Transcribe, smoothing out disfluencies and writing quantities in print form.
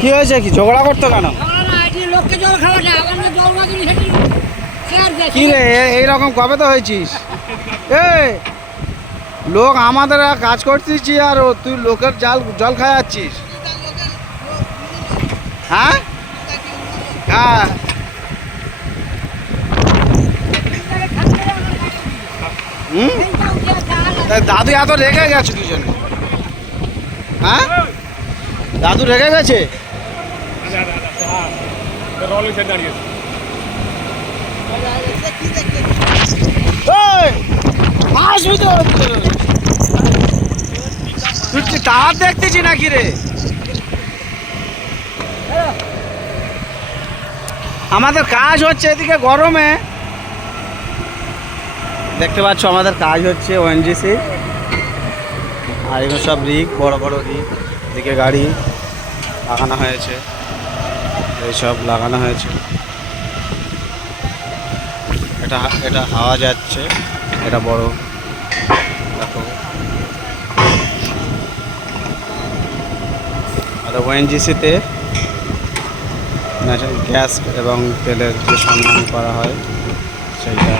কি হয়েছে? কি ঝগড়া করতো কেন? কি রে এইরকম কবে তো হয়েছিস? লোক আমাদের কাজ করতেছি আর তুই লোকের জল খাওয়া যাচ্ছিস। হ্যাঁ হ্যাঁ দাদু এত রেগে গেছে দুজনে। হ্যাঁ দাদু রেগে গেছে। তুই টাওয়ার দেখতেছি নাকি রে? আমাদের কাজ হচ্ছে এদিকে গরমে, দেখতে পাচ্ছ আমাদের কাজ হচ্ছে ওএনজিসি। আর এগুলো সব রিগ, বড় বড় রিগ, এদিকে গাড়ি লাগানো হয়েছে, এইসব লাগানো হয়েছে। এটা হাওয়া যাচ্ছে, এটা বড় দেখো। আর ওএনজিসিতে গ্যাস এবং তেলের যে সন্ধান করা হয় সেইটা।